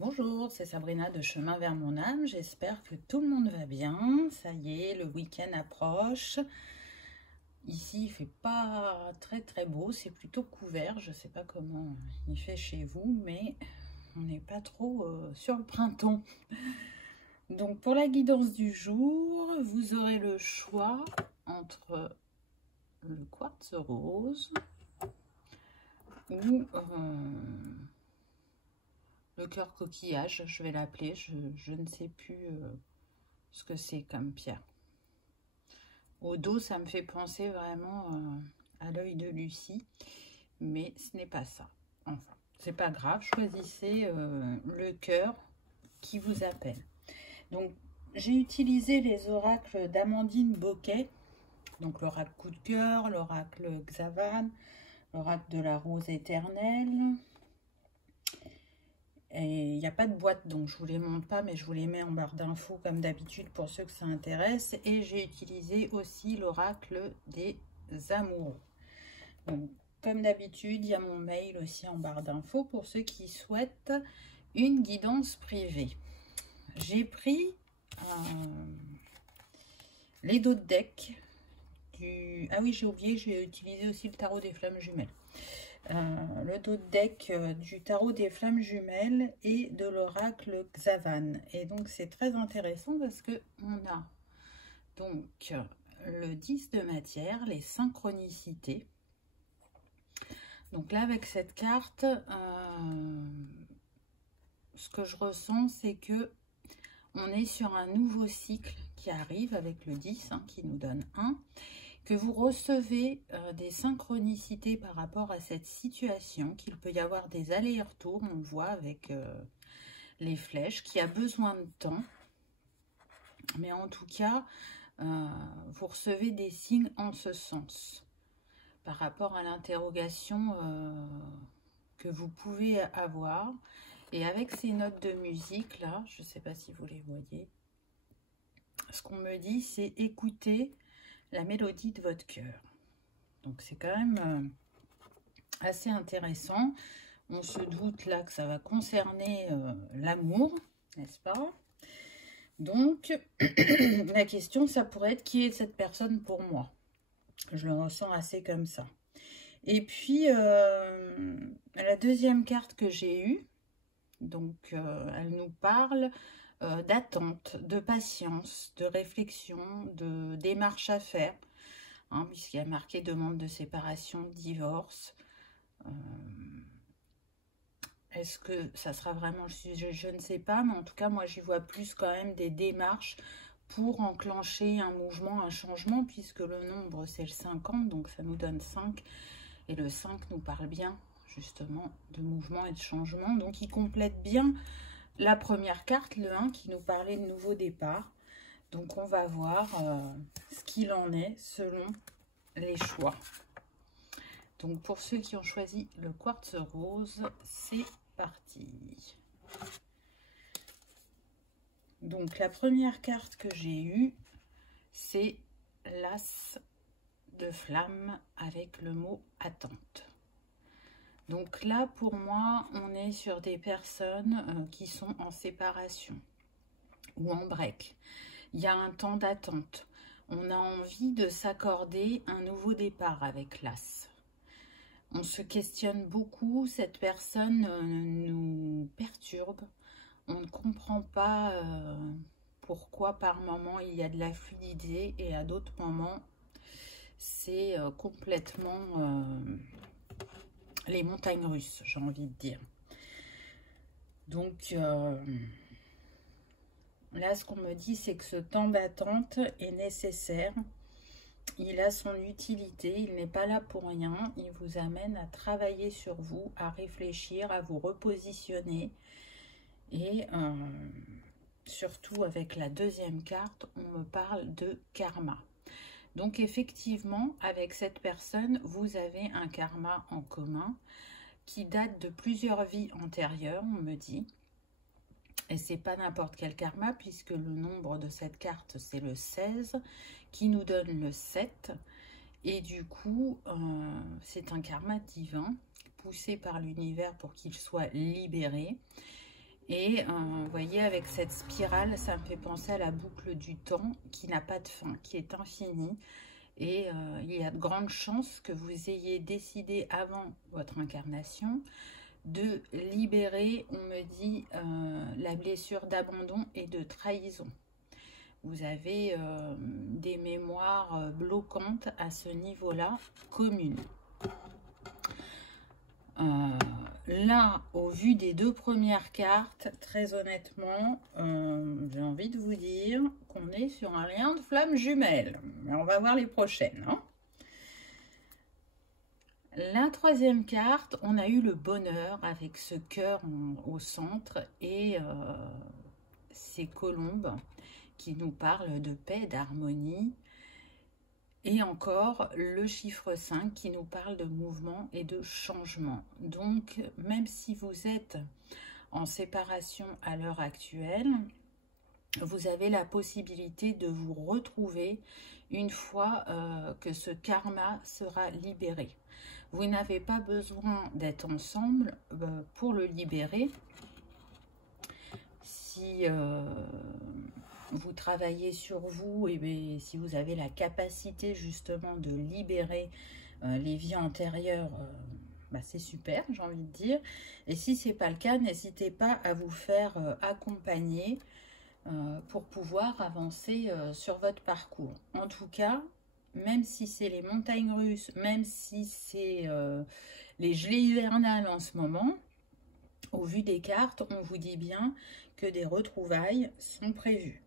Bonjour, c'est Sabrina de Chemin vers mon âme. J'espère que tout le monde va bien. Ça y est, le week-end approche. Ici, il fait pas très beau, c'est plutôt couvert. Je sais pas comment il fait chez vous, mais on n'est pas trop sur le printemps. Donc pour la guidance du jour, vous aurez le choix entre le quartz rose ou le cœur coquillage, je vais l'appeler. Je ne sais plus ce que c'est comme pierre. Au dos, ça me fait penser vraiment à l'œil de Lucie, mais ce n'est pas ça. Enfin, c'est pas grave, choisissez le cœur qui vous appelle. Donc, j'ai utilisé les oracles d'Amandine Boquet, donc l'oracle coup de cœur, l'oracle Xavan, l'oracle de la rose éternelle. Et il n'y a pas de boîte, donc je ne vous les montre pas, mais je vous les mets en barre d'infos comme d'habitude pour ceux que ça intéresse. Et j'ai utilisé aussi l'oracle des amoureux. Donc, comme d'habitude, il y a mon mail aussi en barre d'infos pour ceux qui souhaitent une guidance privée. J'ai pris les dos de deck du... Ah oui, j'ai oublié, j'ai utilisé aussi le tarot des flammes jumelles. Le dos de deck du tarot des flammes jumelles et de l'oracle Xavan. Et donc c'est très intéressant parce que on a donc le 10 de matière, les synchronicités. Donc là avec cette carte, ce que je ressens c'est que on est sur un nouveau cycle qui arrive avec le 10 qui nous donne 1. Que vous recevez des synchronicités par rapport à cette situation, qu'il peut y avoir des allers-retours, on le voit avec les flèches, qui a besoin de temps. Mais en tout cas, vous recevez des signes en ce sens, par rapport à l'interrogation que vous pouvez avoir. Et avec ces notes de musique, là, je ne sais pas si vous les voyez, ce qu'on me dit, c'est écouter la mélodie de votre cœur. Donc c'est quand même assez intéressant. On se doute là que ça va concerner l'amour, n'est-ce pas? Donc la question, ça pourrait être qui est cette personne pour moi? Je le ressens assez comme ça. Et puis la deuxième carte que j'ai eue, donc elle nous parle d'attente, de patience, de réflexion, de démarche à faire. Puisqu'il y a marqué demande de séparation, divorce. Est-ce que ça sera vraiment le sujet? Je ne sais pas, mais en tout cas, moi, j'y vois plus quand même des démarches pour enclencher un mouvement, un changement, puisque le nombre, c'est le 50, donc ça nous donne 5. Et le 5 nous parle bien, justement, de mouvement et de changement. Donc, il complète bien la première carte, le 1, qui nous parlait de nouveau départ. Donc, on va voir ce qu'il en est selon les choix. Donc, pour ceux qui ont choisi le quartz rose, c'est parti. Donc, la première carte que j'ai eue, c'est l'as de flamme avec le mot attente. Donc là, pour moi, on est sur des personnes qui sont en séparation ou en break. Il y a un temps d'attente. On a envie de s'accorder un nouveau départ avec l'as. On se questionne beaucoup, cette personne nous perturbe. On ne comprend pas pourquoi par moment il y a de la fluidité et à d'autres moments c'est complètement les montagnes russes, j'ai envie de dire. Donc là, ce qu'on me dit, c'est que ce temps d'attente est nécessaire. Il a son utilité, il n'est pas là pour rien. Il vous amène à travailler sur vous, à réfléchir, à vous repositionner. Et surtout avec la deuxième carte, on me parle de karma. Donc effectivement, avec cette personne, vous avez un karma en commun qui date de plusieurs vies antérieures, on me dit. Et c'est pas n'importe quel karma, puisque le nombre de cette carte, c'est le 16, qui nous donne le 7. Et du coup, c'est un karma divin, poussé par l'univers pour qu'il soit libéré. Et vous voyez, avec cette spirale, ça me fait penser à la boucle du temps qui n'a pas de fin, qui est infinie. Et il y a de grandes chances que vous ayez décidé avant votre incarnation de libérer, on me dit, la blessure d'abandon et de trahison. Vous avez des mémoires bloquantes à ce niveau-là, communes. Là, au vu des deux premières cartes, très honnêtement, j'ai envie de vous dire qu'on est sur un lien de flamme jumelle. Mais on va voir les prochaines. Hein. La troisième carte, on a eu le bonheur avec ce cœur au centre et ces colombes qui nous parlent de paix, d'harmonie. Et encore le chiffre 5 qui nous parle de mouvement et de changement. Donc, même si vous êtes en séparation à l'heure actuelle, vous avez la possibilité de vous retrouver une fois que ce karma sera libéré. Vous n'avez pas besoin d'être ensemble pour le libérer. Si vous travaillez sur vous, et bien, si vous avez la capacité justement de libérer les vies antérieures, c'est super, j'ai envie de dire. Et si ce n'est pas le cas, n'hésitez pas à vous faire accompagner pour pouvoir avancer sur votre parcours. En tout cas, même si c'est les montagnes russes, même si c'est les gelées hivernales en ce moment, au vu des cartes, on vous dit bien que des retrouvailles sont prévues.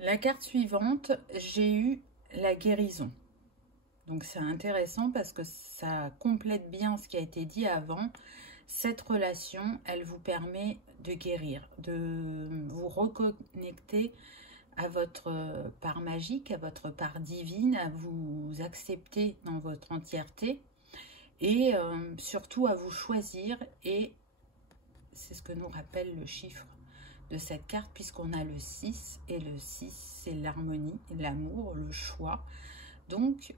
La carte suivante, j'ai eu la guérison. Donc c'est intéressant parce que ça complète bien ce qui a été dit avant. Cette relation, elle vous permet de guérir, de vous reconnecter à votre part magique, à votre part divine, à vous accepter dans votre entièreté et surtout à vous choisir. Et c'est ce que nous rappelle le chiffre de cette carte, puisqu'on a le 6, et le 6, c'est l'harmonie, l'amour, le choix. Donc,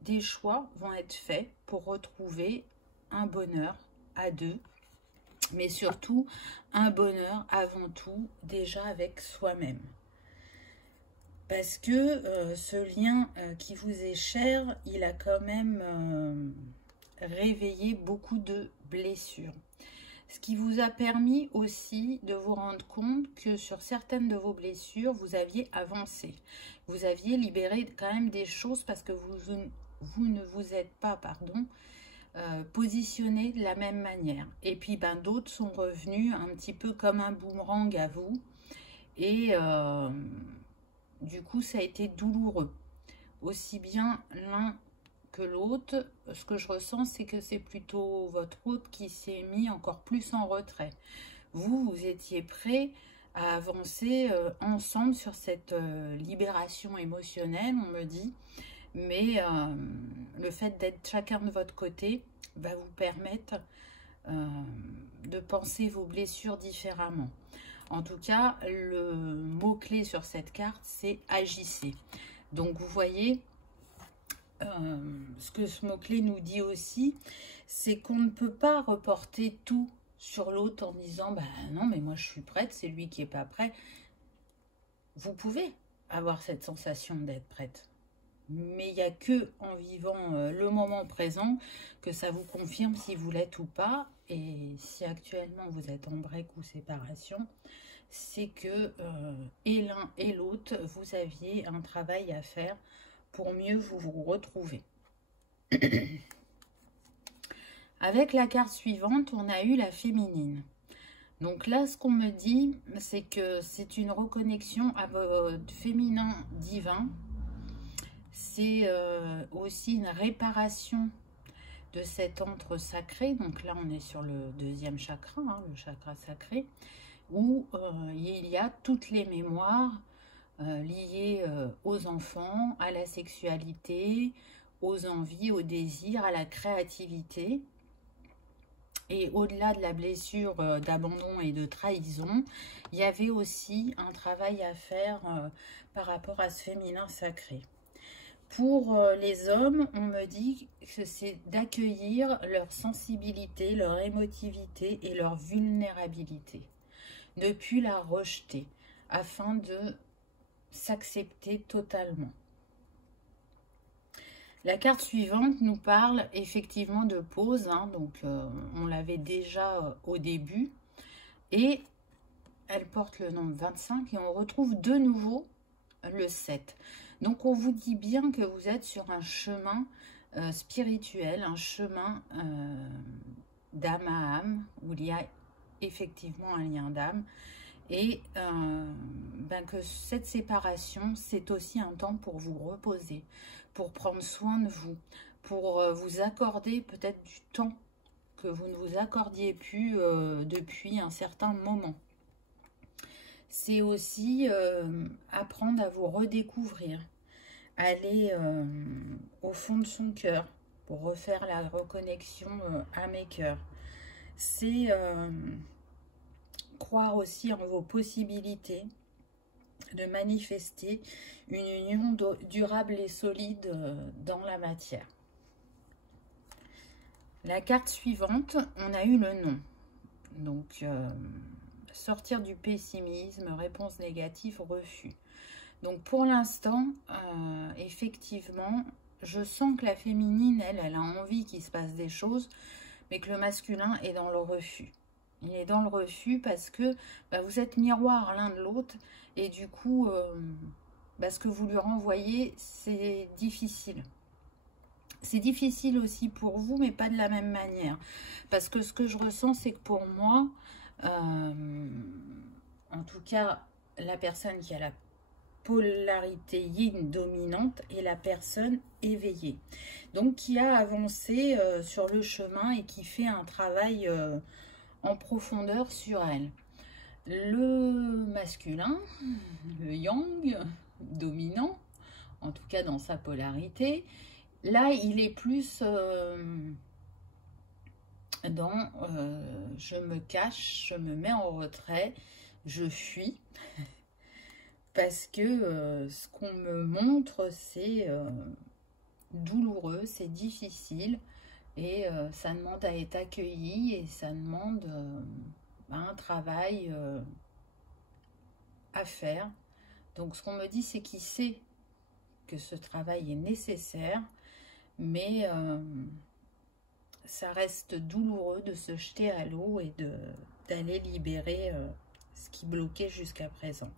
des choix vont être faits pour retrouver un bonheur à deux, mais surtout un bonheur avant tout déjà avec soi-même. Parce que ce lien qui vous est cher, il a quand même réveillé beaucoup de blessures. Ce qui vous a permis aussi de vous rendre compte que sur certaines de vos blessures, vous aviez avancé. Vous aviez libéré quand même des choses parce que vous ne vous êtes pas, positionné de la même manière. Et puis d'autres sont revenus un petit peu comme un boomerang à vous. Et du coup, ça a été douloureux. Aussi bien l'un que l'autre, ce que je ressens, c'est que c'est plutôt votre autre qui s'est mis encore plus en retrait. Vous étiez prêts à avancer ensemble sur cette libération émotionnelle, on me dit, mais le fait d'être chacun de votre côté va vous permettre de penser vos blessures différemment. En tout cas, le mot-clé sur cette carte, c'est « agissez ». Donc, vous voyez, ce que ce mot-clé nous dit aussi, c'est qu'on ne peut pas reporter tout sur l'autre en disant « non, mais moi, je suis prête, c'est lui qui n'est pas prêt ». Vous pouvez avoir cette sensation d'être prête. Mais il n'y a que en vivant le moment présent que ça vous confirme si vous l'êtes ou pas. Et si actuellement vous êtes en break ou séparation, c'est que et l'un et l'autre, vous aviez un travail à faire pour mieux vous retrouver. Avec la carte suivante, on a eu la féminine. Donc là, ce qu'on me dit, c'est que c'est une reconnexion à votre féminin divin. C'est aussi une réparation de cet antre sacré. Donc là, on est sur le deuxième chakra, le chakra sacré, où il y a toutes les mémoires liées aux enfants, à la sexualité, aux envies, aux désirs, à la créativité. Et au-delà de la blessure d'abandon et de trahison, il y avait aussi un travail à faire par rapport à ce féminin sacré. Pour les hommes, on me dit que c'est d'accueillir leur sensibilité, leur émotivité et leur vulnérabilité. Ne plus la rejeter afin de s'accepter totalement. La carte suivante nous parle effectivement de pause, hein, donc on l'avait déjà au début, et elle porte le nombre 25 et on retrouve de nouveau le 7. Donc on vous dit bien que vous êtes sur un chemin spirituel, un chemin d'âme à âme, où il y a effectivement un lien d'âme, et que cette séparation, c'est aussi un temps pour vous reposer, pour prendre soin de vous, pour vous accorder peut-être du temps que vous ne vous accordiez plus depuis un certain moment. C'est aussi apprendre à vous redécouvrir, aller au fond de son cœur pour refaire la reconnexion à mes cœurs. C'est croire aussi en vos possibilités de manifester une union durable et solide dans la matière. La carte suivante, on a eu le non. Donc, sortir du pessimisme, réponse négative, refus. Donc, pour l'instant, effectivement, je sens que la féminine, elle a envie qu'il se passe des choses, mais que le masculin est dans le refus. Il est dans le refus parce que vous êtes miroir l'un de l'autre et du coup, ce que vous lui renvoyez, c'est difficile. C'est difficile aussi pour vous, mais pas de la même manière. Parce que ce que je ressens, c'est que pour moi, en tout cas, la personne qui a la polarité yin dominante est la personne éveillée. Donc, qui a avancé sur le chemin et qui fait un travail en profondeur sur elle. Le masculin, le yang dominant, en tout cas dans sa polarité, là il est plus dans je me cache, je me mets en retrait, je fuis, parce que ce qu'on me montre c'est douloureux, c'est difficile, et ça demande à être accueilli et ça demande un travail à faire. Donc ce qu'on me dit, c'est qu'il sait que ce travail est nécessaire, mais ça reste douloureux de se jeter à l'eau et d'aller libérer ce qui bloquait jusqu'à présent.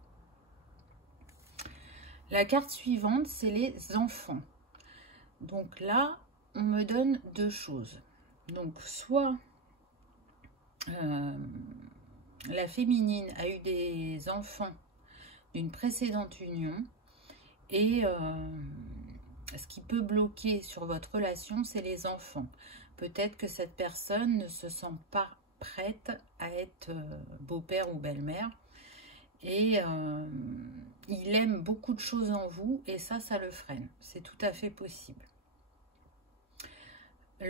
La carte suivante, c'est les enfants. Donc là, on me donne deux choses. Donc, soit la féminine a eu des enfants d'une précédente union et ce qui peut bloquer sur votre relation, c'est les enfants. Peut-être que cette personne ne se sent pas prête à être beau-père ou belle-mère et il aime beaucoup de choses en vous et ça le freine. C'est tout à fait possible.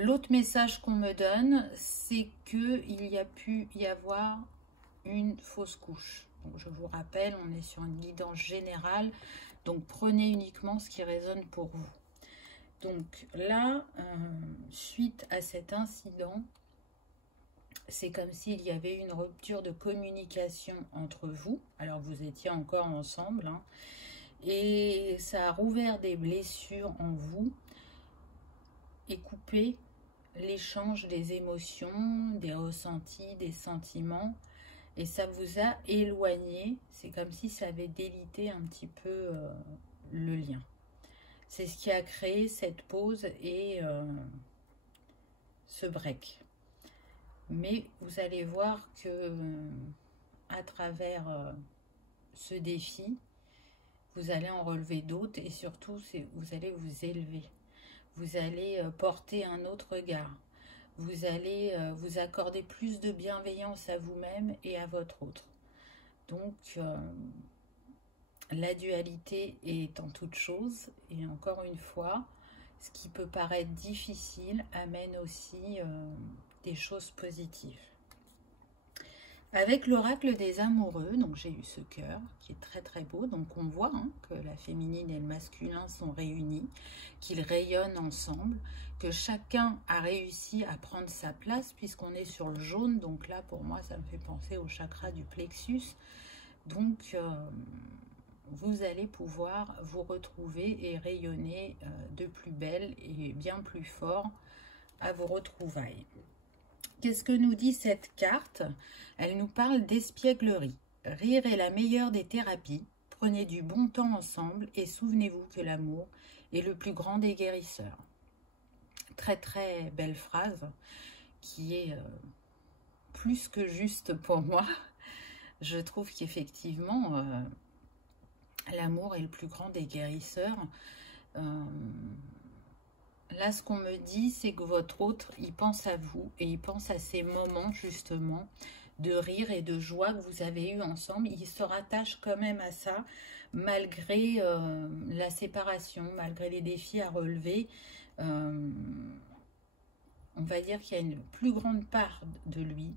L'autre message qu'on me donne, c'est qu'il y a pu y avoir une fausse couche. Donc, je vous rappelle, on est sur une guidance générale, donc prenez uniquement ce qui résonne pour vous. Donc là, suite à cet incident, c'est comme s'il y avait une rupture de communication entre vous, alors que vous étiez encore ensemble, hein, et ça a rouvert des blessures en vous et coupé l'échange des émotions, des ressentis, des sentiments, et ça vous a éloigné. C'est comme si ça avait délité un petit peu le lien. C'est ce qui a créé cette pause et ce break. Mais vous allez voir que à travers ce défi, vous allez en relever d'autres et surtout, vous allez vous élever. Vous allez porter un autre regard. Vous allez vous accorder plus de bienveillance à vous-même et à votre autre. Donc, la dualité est en toute chose. Et encore une fois, ce qui peut paraître difficile amène aussi des choses positives. Avec l'oracle des amoureux, donc j'ai eu ce cœur qui est très très beau. Donc on voit que la féminine et le masculin sont réunis, qu'ils rayonnent ensemble, que chacun a réussi à prendre sa place puisqu'on est sur le jaune. Donc là pour moi ça me fait penser au chakra du plexus. Donc vous allez pouvoir vous retrouver et rayonner de plus belle et bien plus fort à vos retrouvailles. Qu'est-ce que nous dit cette carte? Elle nous parle d'espièglerie. Rire est la meilleure des thérapies. Prenez du bon temps ensemble et souvenez-vous que l'amour est le plus grand des guérisseurs. Très très belle phrase qui est plus que juste pour moi. Je trouve qu'effectivement, l'amour est le plus grand des guérisseurs. Là, ce qu'on me dit, c'est que votre autre, il pense à vous et il pense à ces moments, justement, de rire et de joie que vous avez eu ensemble. Il se rattache quand même à ça, malgré la séparation, malgré les défis à relever. On va dire qu'il y a une plus grande part de lui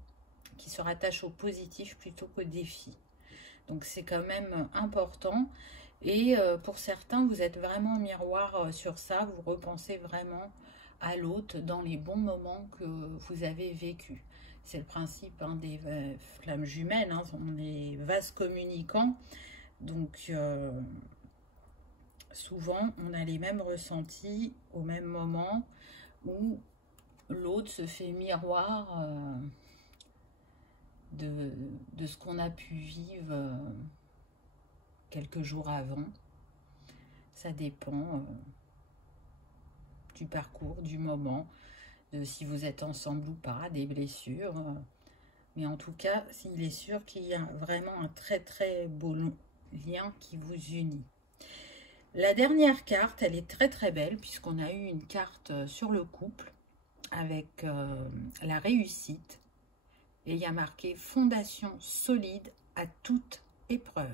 qui se rattache au positif plutôt qu'au défi. Donc, c'est quand même important. Et pour certains, vous êtes vraiment en miroir sur ça, vous repensez vraiment à l'autre dans les bons moments que vous avez vécus. C'est le principe des flammes jumelles, on est vases communicants, donc souvent on a les mêmes ressentis au même moment où l'autre se fait miroir de ce qu'on a pu vivre quelques jours avant. Ça dépend du parcours, du moment, de si vous êtes ensemble ou pas, des blessures. Mais en tout cas, il est sûr qu'il y a vraiment un très très beau lien qui vous unit. La dernière carte, elle est très très belle puisqu'on a eu une carte sur le couple avec la réussite. Et il y a marqué « Fondation solide à toute épreuve ».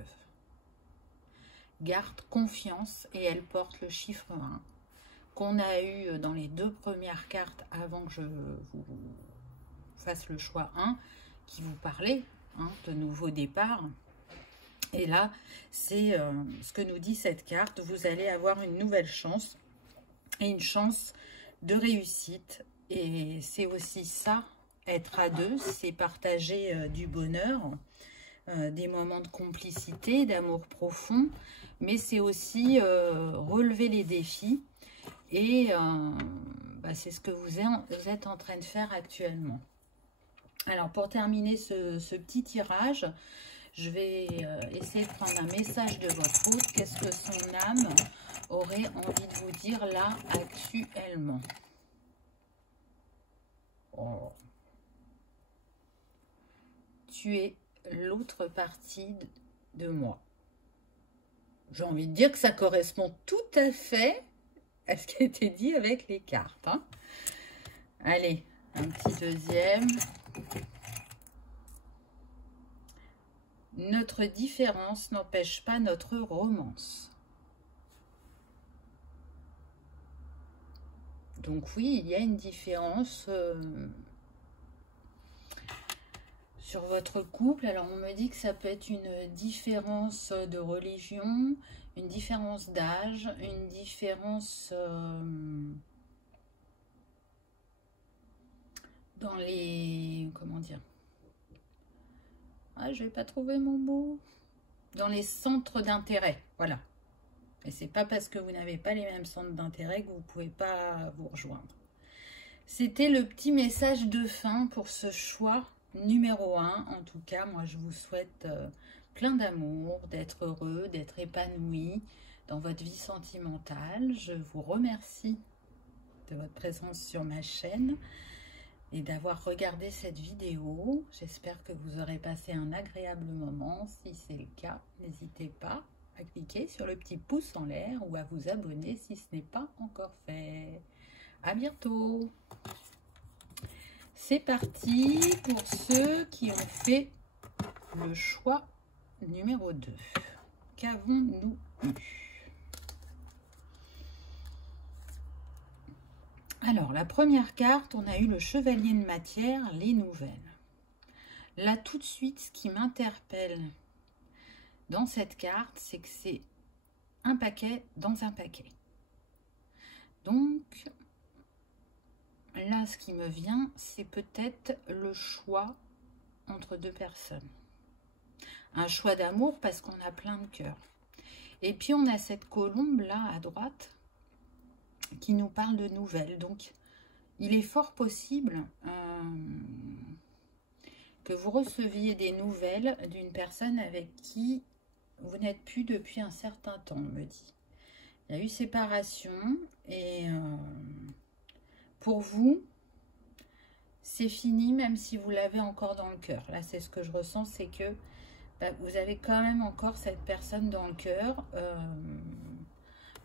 Garde confiance et elle porte le chiffre 1 qu'on a eu dans les deux premières cartes avant que je vous fasse le choix 1 qui vous parlait de nouveau départ. Et là, c'est ce que nous dit cette carte. Vous allez avoir une nouvelle chance et une chance de réussite. Et c'est aussi ça, être à deux, c'est partager du bonheur, des moments de complicité, d'amour profond, mais c'est aussi relever les défis et c'est ce que vous êtes en train de faire actuellement. Alors pour terminer ce petit tirage, je vais essayer de prendre un message de votre hôte. Qu'est-ce que son âme aurait envie de vous dire là actuellement? Oh. Tu es l'autre partie de moi. J'ai envie de dire que ça correspond tout à fait à ce qui a été dit avec les cartes. Allez, un petit deuxième. Notre différence n'empêche pas notre romance. Donc oui, il y a une différence sur votre couple. Alors on me dit que ça peut être une différence de religion, une différence d'âge, une différence dans les... comment dire? Ah, je vais pas trouver mon mot. Dans les centres d'intérêt, voilà. Et c'est pas parce que vous n'avez pas les mêmes centres d'intérêt que vous ne pouvez pas vous rejoindre. C'était le petit message de fin pour ce choix numéro 1. En tout cas, moi, je vous souhaite plein d'amour, d'être heureux, d'être épanoui dans votre vie sentimentale. Je vous remercie de votre présence sur ma chaîne et d'avoir regardé cette vidéo. J'espère que vous aurez passé un agréable moment. Si c'est le cas, n'hésitez pas à cliquer sur le petit pouce en l'air ou à vous abonner si ce n'est pas encore fait. À bientôt. C'est parti pour ceux qui ont fait le choix numéro 2. Qu'avons-nous eu? Alors, la première carte, on a eu le chevalier de matière, les nouvelles. Là, tout de suite, ce qui m'interpelle dans cette carte, c'est que c'est un paquet dans un paquet. Donc, là, ce qui me vient, c'est peut-être le choix entre deux personnes. Un choix d'amour parce qu'on a plein de cœurs. Et puis, on a cette colombe là à droite qui nous parle de nouvelles. Donc, il est fort possible que vous receviez des nouvelles d'une personne avec qui vous n'êtes plus depuis un certain temps, on me dit. Il y a eu séparation et pour vous, c'est fini même si vous l'avez encore dans le cœur. Là, c'est ce que je ressens, c'est que vous avez quand même encore cette personne dans le cœur.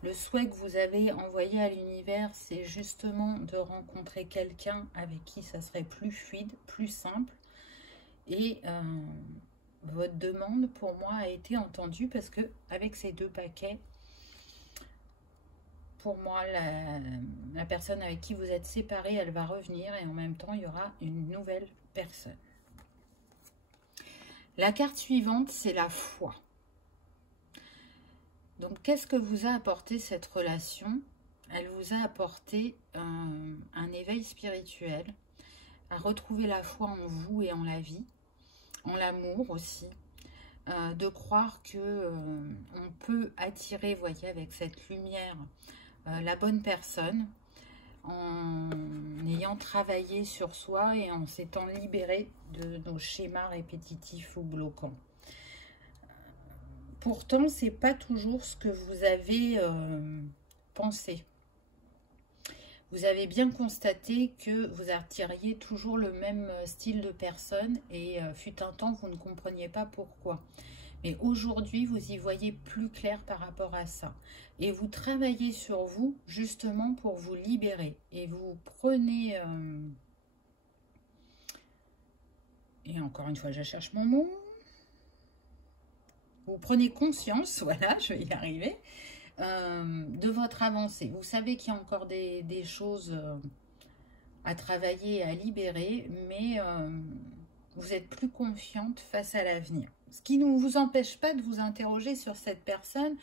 Le souhait que vous avez envoyé à l'univers, c'est justement de rencontrer quelqu'un avec qui ça serait plus fluide, plus simple. Et votre demande, pour moi, a été entendue parce que avec ces deux paquets, pour moi, la personne avec qui vous êtes séparés, elle va revenir et en même temps, il y aura une nouvelle personne. La carte suivante, c'est la foi. Donc, qu'est-ce que vous a apporté cette relation? Elle vous a apporté un éveil spirituel, à retrouver la foi en vous et en la vie, en l'amour aussi, de croire que on peut attirer, voyez, avec cette lumière, la bonne personne, en ayant travaillé sur soi et en s'étant libéré de nos schémas répétitifs ou bloquants. Pourtant, c'est pas toujours ce que vous avez pensé. Vous avez bien constaté que vous attiriez toujours le même style de personne et fut un temps, vous ne compreniez pas pourquoi. Mais aujourd'hui, vous y voyez plus clair par rapport à ça. Et vous travaillez sur vous justement pour vous libérer. Et vous prenez... Et encore une fois, je cherche mon mot. Vous prenez conscience, voilà, je vais y arriver, de votre avancée. Vous savez qu'il y a encore des choses à travailler, à libérer, mais vous êtes plus confiante face à l'avenir. Ce qui ne vous empêche pas de vous interroger sur cette personne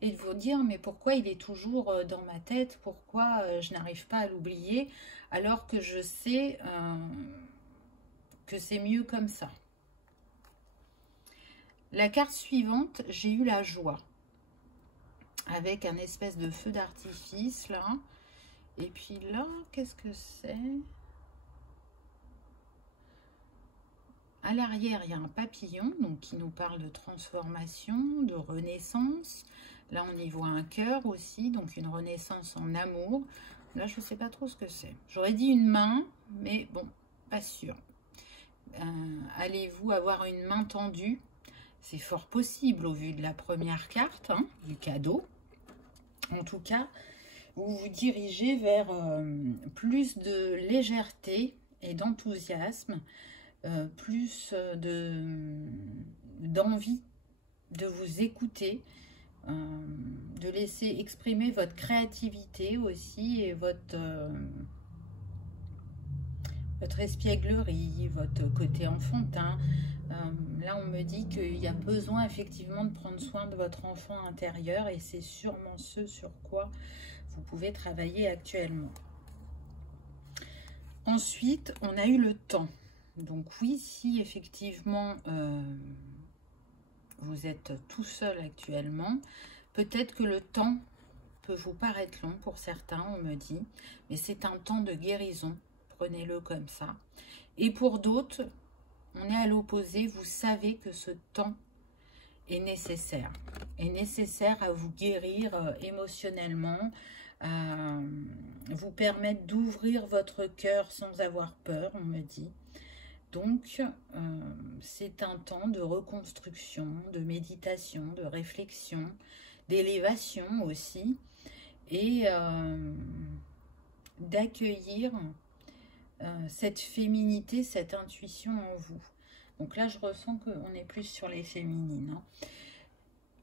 et de vous dire, mais pourquoi il est toujours dans ma tête? Pourquoi je n'arrive pas à l'oublier alors que je sais que c'est mieux comme ça? La carte suivante, j'ai eu la joie. Avec un espèce de feu d'artifice, là. Et puis là, qu'est-ce que c'est? À l'arrière, il y a un papillon, donc qui nous parle de transformation, de renaissance. Là, on y voit un cœur aussi, donc une renaissance en amour. Là, je ne sais pas trop ce que c'est. J'aurais dit une main, mais bon, pas sûr. Allez-vous avoir une main tendue? C'est fort possible au vu de la première carte, hein, du cadeau. En tout cas, vous vous dirigez vers plus de légèreté et d'enthousiasme, plus d'envie de vous écouter, de laisser exprimer votre créativité aussi et votre espièglerie, votre côté enfantin. Là, on me dit qu'il y a besoin effectivement de prendre soin de votre enfant intérieur et c'est sûrement ce sur quoi vous pouvez travailler actuellement. Ensuite, on a eu le temps. Donc oui, si effectivement vous êtes tout seul actuellement, peut-être que le temps peut vous paraître long pour certains, on me dit, mais c'est un temps de guérison, prenez-le comme ça. Et pour d'autres, on est à l'opposé, vous savez que ce temps est nécessaire à vous guérir émotionnellement, à vous permettre d'ouvrir votre cœur sans avoir peur, on me dit. Donc, c'est un temps de reconstruction, de méditation, de réflexion, d'élévation aussi, et d'accueillir cette féminité, cette intuition en vous. Donc là, je ressens qu'on est plus sur les féminines. Hein.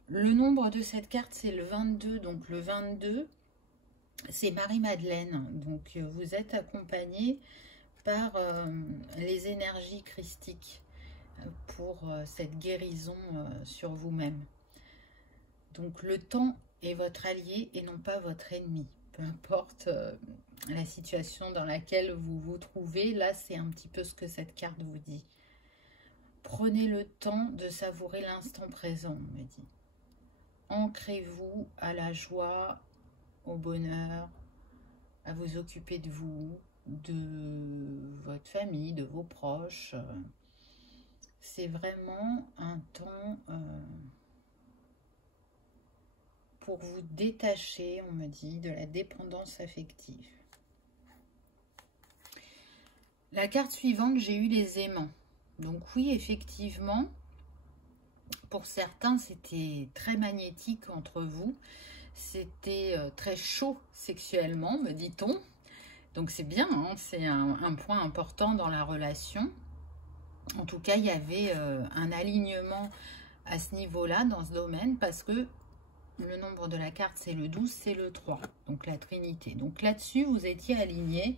Le nombre de cette carte, c'est le 22. Donc le 22, c'est Marie-Madeleine. Donc vous êtes accompagné par les énergies christiques. pour cette guérison sur vous-même. Donc le temps est votre allié et non pas votre ennemi. Peu importe la situation dans laquelle vous vous trouvez, là c'est un petit peu ce que cette carte vous dit. Prenez le temps de savourer l'instant présent, on me dit. Ancrez-vous à la joie, au bonheur, à vous occuper de vous, de votre famille, de vos proches. C'est vraiment un temps pour vous détacher, on me dit, de la dépendance affective. La carte suivante, j'ai eu les aimants. Donc oui, effectivement, pour certains, c'était très magnétique entre vous. C'était très chaud sexuellement, me dit-on. Donc c'est bien, hein, c'est un point important dans la relation. En tout cas, il y avait un alignement à ce niveau-là, dans ce domaine, parce que le nombre de la carte, c'est le 12, c'est le 3, donc la Trinité. Donc là-dessus, vous étiez alignés,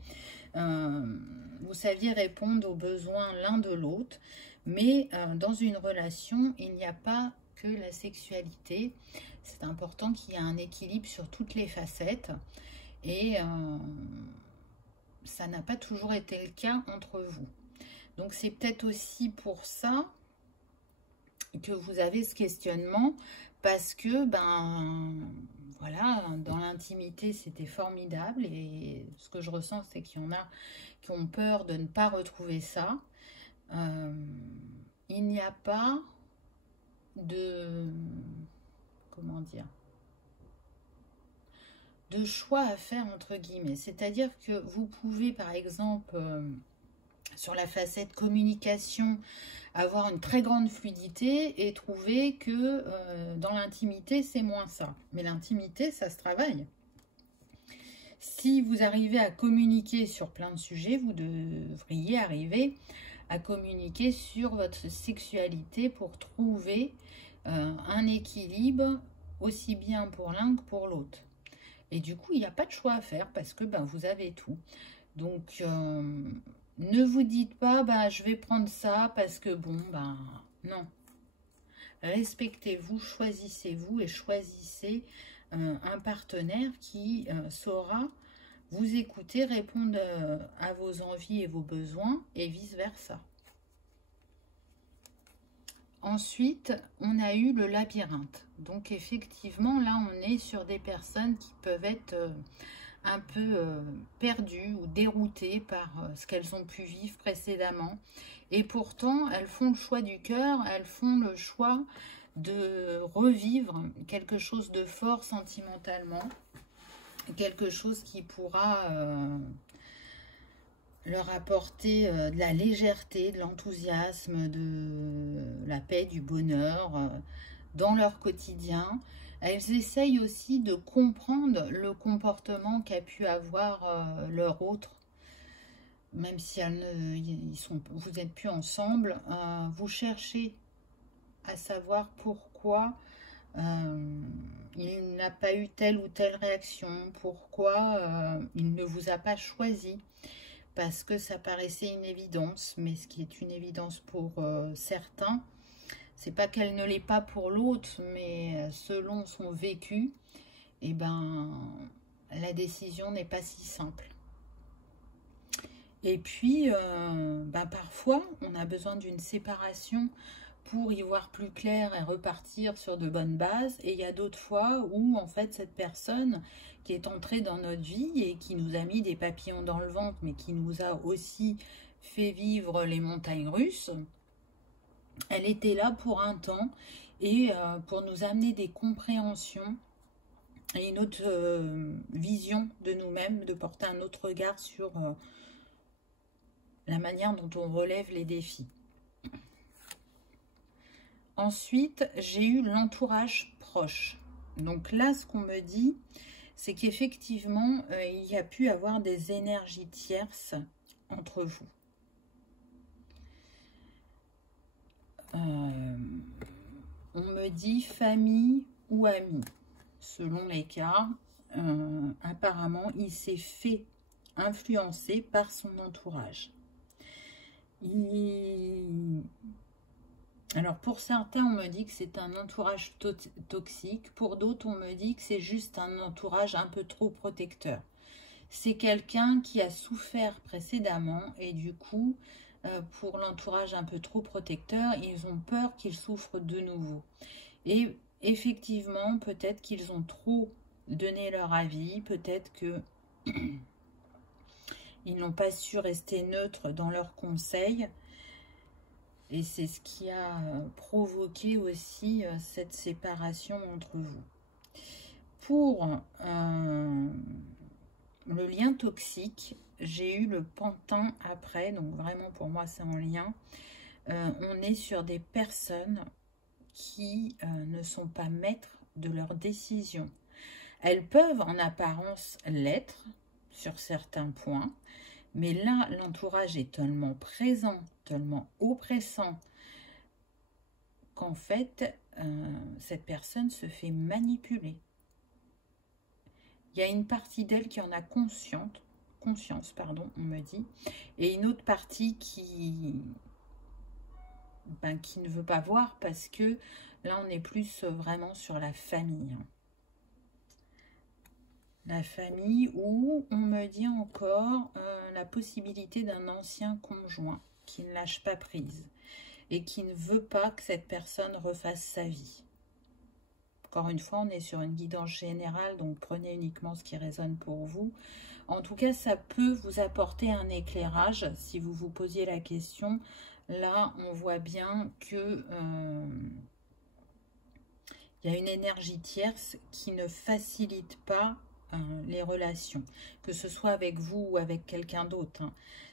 vous saviez répondre aux besoins l'un de l'autre, mais dans une relation, il n'y a pas que la sexualité. C'est important qu'il y ait un équilibre sur toutes les facettes, et ça n'a pas toujours été le cas entre vous. Donc c'est peut-être aussi pour ça que vous avez ce questionnement, parce que, voilà, dans l'intimité, c'était formidable. Et ce que je ressens, c'est qu'il y en a qui ont peur de ne pas retrouver ça. Il n'y a pas de... Comment dire ? De choix à faire, entre guillemets. C'est-à-dire que vous pouvez, par exemple... sur la facette communication, avoir une très grande fluidité et trouver que dans l'intimité, c'est moins ça. Mais l'intimité, ça se travaille. Si vous arrivez à communiquer sur plein de sujets, vous devriez arriver à communiquer sur votre sexualité pour trouver un équilibre aussi bien pour l'un que pour l'autre. Et du coup, il n'y a pas de choix à faire parce que vous avez tout. Donc... ne vous dites pas, je vais prendre ça parce que non. Respectez-vous, choisissez-vous et choisissez un partenaire qui saura vous écouter, répondre à vos envies et vos besoins et vice-versa. Ensuite, on a eu le labyrinthe. Donc effectivement, là, on est sur des personnes qui peuvent être... un peu perdues ou déroutées par ce qu'elles ont pu vivre précédemment. Et pourtant, elles font le choix du cœur, elles font le choix de revivre quelque chose de fort sentimentalement, quelque chose qui pourra leur apporter de la légèreté, de l'enthousiasme, de la paix, du bonheur dans leur quotidien. Elles essayent aussi de comprendre le comportement qu'a pu avoir leur autre, même si vous n'êtes plus ensemble. Vous cherchez à savoir pourquoi il n'a pas eu telle ou telle réaction, pourquoi il ne vous a pas choisi, parce que ça paraissait une évidence, mais ce qui est une évidence pour certains, c'est pas qu'elle ne l'est pas pour l'autre, mais selon son vécu, la décision n'est pas si simple. Et puis, parfois, on a besoin d'une séparation pour y voir plus clair et repartir sur de bonnes bases. Et il y a d'autres fois où, en fait, cette personne qui est entrée dans notre vie et qui nous a mis des papillons dans le ventre, mais qui nous a aussi fait vivre les montagnes russes, elle était là pour un temps et pour nous amener des compréhensions et une autre vision de nous-mêmes, de porter un autre regard sur la manière dont on relève les défis. Ensuite, j'ai eu l'entourage proche. Donc là, ce qu'on me dit, c'est qu'effectivement, il y a pu avoir des énergies tierces entre vous. On me dit famille ou amis. Selon les cas, apparemment, il s'est fait influencer par son entourage. Alors pour certains, on me dit que c'est un entourage toxique. Pour d'autres, on me dit que c'est juste un entourage un peu trop protecteur. C'est quelqu'un qui a souffert précédemment et du coup, pour l'entourage un peu trop protecteur, ils ont peur qu'il souffre de nouveau. Et effectivement, peut-être qu'ils ont trop donné leur avis, peut-être que ils n'ont pas su rester neutres dans leurs conseils. Et c'est ce qui a provoqué aussi cette séparation entre vous. Pour le lien toxique, j'ai eu le pantin après, donc vraiment pour moi c'est en lien. On est sur des personnes qui ne sont pas maîtres de leurs décisions. Elles peuvent en apparence l'être sur certains points, mais là l'entourage est tellement présent, tellement oppressant, qu'en fait cette personne se fait manipuler. Il y a une partie d'elle qui en a conscience, pardon, on me dit, et une autre partie qui ne veut pas voir, parce que là on est plus vraiment sur la famille. La famille, où on me dit encore la possibilité d'un ancien conjoint qui ne lâche pas prise et qui ne veut pas que cette personne refasse sa vie. Encore une fois, on est sur une guidance générale, donc prenez uniquement ce qui résonne pour vous. En tout cas, ça peut vous apporter un éclairage si vous vous posiez la question. Là, on voit bien que il y a une énergie tierce qui ne facilite pas les relations, que ce soit avec vous ou avec quelqu'un d'autre.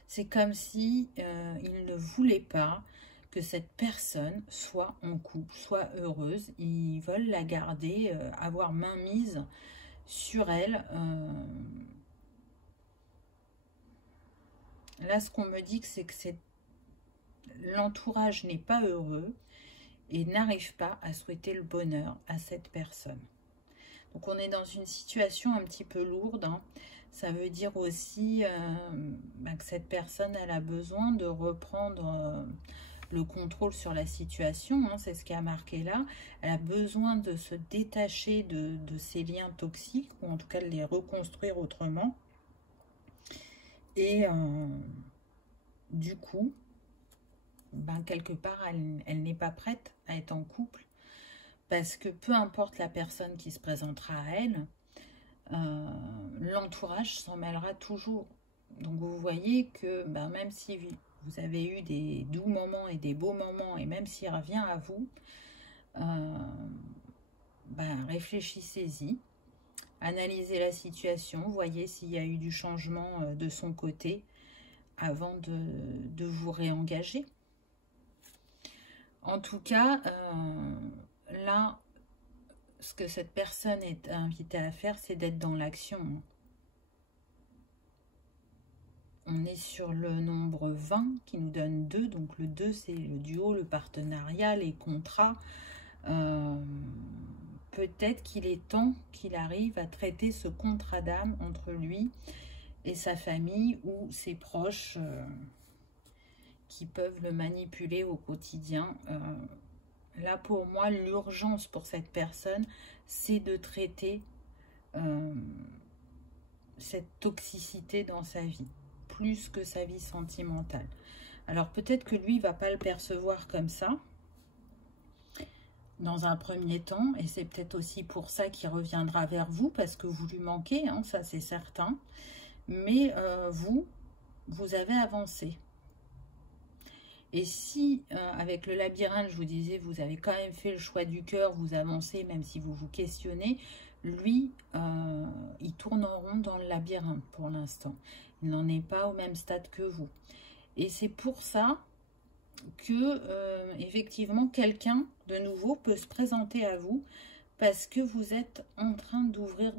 C'est comme si il ne voulait pas que cette personne soit en couple, soit heureuse. Ils veulent la garder, avoir main mise sur elle. Là, ce qu'on me dit, c'est que l'entourage n'est pas heureux et n'arrive pas à souhaiter le bonheur à cette personne. Donc, on est dans une situation un petit peu lourde. Ça veut dire aussi que cette personne, elle a besoin de reprendre le contrôle sur la situation, c'est ce qui a marqué là. Elle a besoin de se détacher de ces liens toxiques, ou en tout cas de les reconstruire autrement. Et du coup, quelque part, elle n'est pas prête à être en couple, parce que peu importe la personne qui se présentera à elle, l'entourage s'en mêlera toujours. Donc vous voyez que même si vous avez eu des doux moments et des beaux moments, et même s'il revient à vous, réfléchissez-y, analysez la situation, voyez s'il y a eu du changement de son côté avant de vous réengager. En tout cas, là, ce que cette personne est invitée à faire, c'est d'être dans l'action. On est sur le nombre 20 qui nous donne 2. Donc le 2, c'est le duo, le partenariat, les contrats. Peut-être qu'il est temps qu'il arrive à traiter ce contrat d'âme entre lui et sa famille ou ses proches qui peuvent le manipuler au quotidien. Là, pour moi, l'urgence pour cette personne, c'est de traiter cette toxicité dans sa vie, plus que sa vie sentimentale. Alors, peut-être que lui, il ne va pas le percevoir comme ça, dans un premier temps, et c'est peut-être aussi pour ça qu'il reviendra vers vous, parce que vous lui manquez, ça c'est certain, mais vous avez avancé. Et si, avec le labyrinthe, je vous disais, vous avez quand même fait le choix du cœur, vous avancez, même si vous vous questionnez, lui, il tourne en rond dans le labyrinthe pour l'instant. Il n'en est pas au même stade que vous. Et c'est pour ça que, effectivement, quelqu'un de nouveau peut se présenter à vous, parce que vous êtes en train d'ouvrir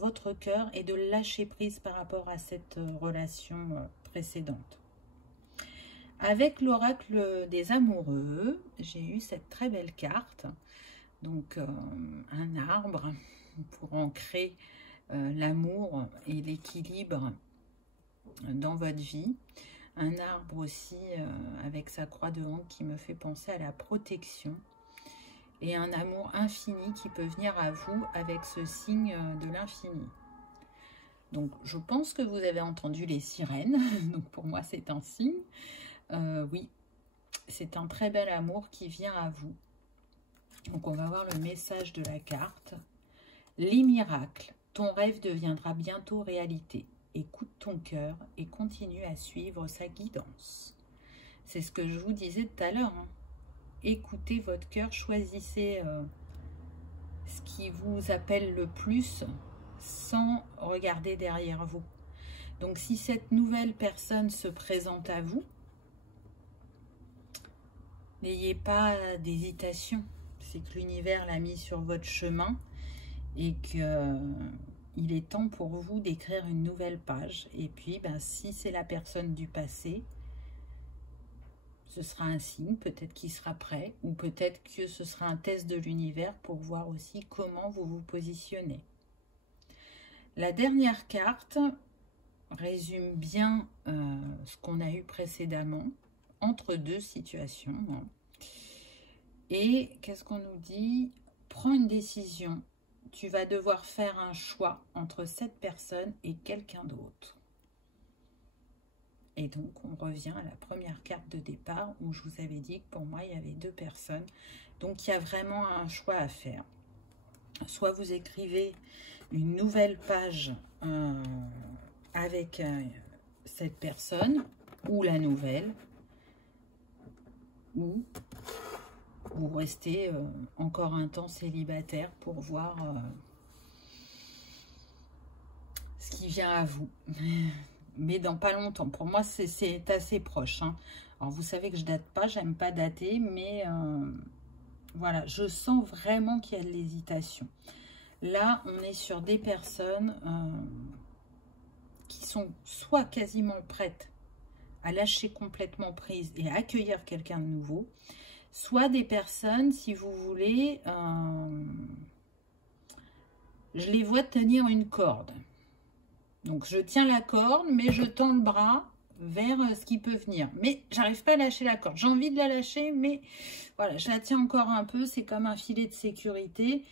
votre cœur et de lâcher prise par rapport à cette relation précédente. Avec l'oracle des amoureux, j'ai eu cette très belle carte. Donc, un arbre pour ancrer l'amour et l'équilibre dans votre vie. un arbre aussi avec sa croix de hanque qui me fait penser à la protection. Et un amour infini qui peut venir à vous avec ce signe de l'infini. Donc, je pense que vous avez entendu les sirènes. Donc, pour moi, c'est un signe. Oui, c'est un très bel amour qui vient à vous. Donc, on va voir le message de la carte. Les miracles. Ton rêve deviendra bientôt réalité. Écoute ton cœur et continue à suivre sa guidance. C'est ce que je vous disais tout à l'heure. Hein. Écoutez votre cœur, choisissez ce qui vous appelle le plus sans regarder derrière vous. Donc, si cette nouvelle personne se présente à vous, n'ayez pas d'hésitation. C'est que l'univers l'a mis sur votre chemin et qu'il est temps pour vous d'écrire une nouvelle page. Et puis, si c'est la personne du passé, ce sera un signe, peut-être qu'il sera prêt, ou peut-être que ce sera un test de l'univers pour voir aussi comment vous vous positionnez. La dernière carte résume bien ce qu'on a eu précédemment, entre deux situations. Et qu'est-ce qu'on nous dit? Prends une décision. Tu vas devoir faire un choix entre cette personne et quelqu'un d'autre. Et donc, on revient à la première carte de départ où je vous avais dit que pour moi, il y avait deux personnes. Donc, il y a vraiment un choix à faire. Soit vous écrivez une nouvelle page avec cette personne ou la nouvelle, ou vous restez encore un temps célibataire pour voir ce qui vient à vous. Mais dans pas longtemps. Pour moi, c'est assez proche. Hein. Alors, vous savez que je date pas, j'aime pas dater, mais voilà, je sens vraiment qu'il y a de l'hésitation. Là, on est sur des personnes qui sont soit quasiment prêtes à lâcher complètement prise et à accueillir quelqu'un de nouveau, soit des personnes, si vous voulez, je les vois tenir une corde. Donc, je tiens la corde, mais je tends le bras vers ce qui peut venir. Mais j'arrive pas à lâcher la corde. J'ai envie de la lâcher, mais voilà, je la tiens encore un peu. C'est comme un filet de sécurité.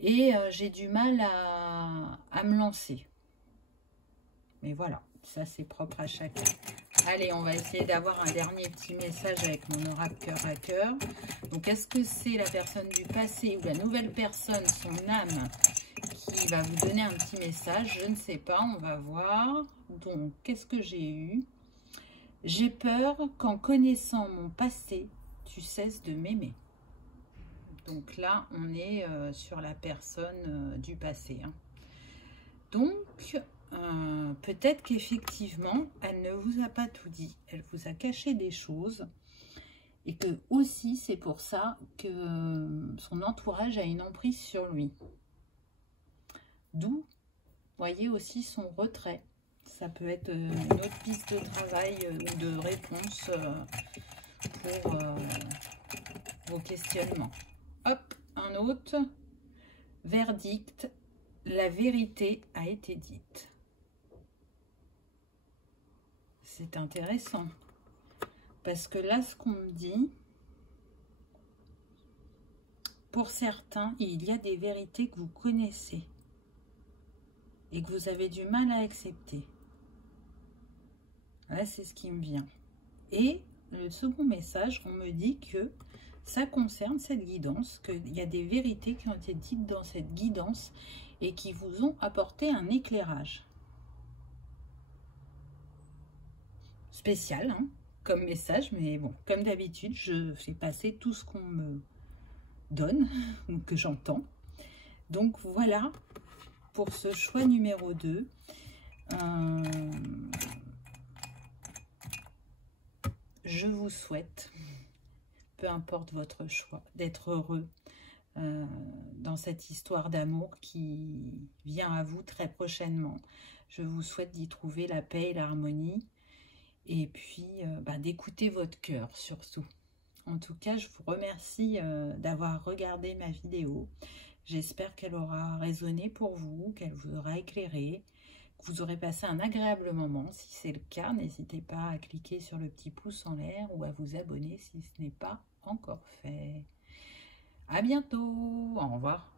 Et j'ai du mal à me lancer. Mais voilà, ça c'est propre à chacun. Allez, on va essayer d'avoir un dernier petit message avec mon oracle cœur à cœur. Donc, est-ce que c'est la personne du passé ou la nouvelle personne, son âme, qui va vous donner un petit message? Je ne sais pas, on va voir. Donc, qu'est-ce que j'ai eu? J'ai peur qu'en connaissant mon passé, tu cesses de m'aimer. Donc là, on est sur la personne du passé. Hein. Donc, peut-être qu'effectivement, elle ne vous a pas tout dit. Elle vous a caché des choses. Et que aussi, c'est pour ça que son entourage a une emprise sur lui. D'où, voyez aussi son retrait. Ça peut être une autre piste de travail ou de réponse pour vos questionnements. Hop, un autre. Verdict. La vérité a été dite. C'est intéressant. Parce que là, ce qu'on me dit, pour certains, il y a des vérités que vous connaissez et que vous avez du mal à accepter. Là, c'est ce qui me vient. Et le second message, on me dit que ça concerne cette guidance, qu'il y a des vérités qui ont été dites dans cette guidance et qui vous ont apporté un éclairage. Spécial, hein, comme message, mais bon, comme d'habitude, je fais passer tout ce qu'on me donne, ou que j'entends. Donc voilà, pour ce choix numéro 2. Je vous souhaite, peu importe votre choix, d'être heureux dans cette histoire d'amour qui vient à vous très prochainement. Je vous souhaite d'y trouver la paix et l'harmonie et puis d'écouter votre cœur surtout. En tout cas, je vous remercie d'avoir regardé ma vidéo. J'espère qu'elle aura résonné pour vous, qu'elle vous aura éclairé, que vous aurez passé un agréable moment. Si c'est le cas, n'hésitez pas à cliquer sur le petit pouce en l'air ou à vous abonner si ce n'est pas encore fait. À bientôt, au revoir.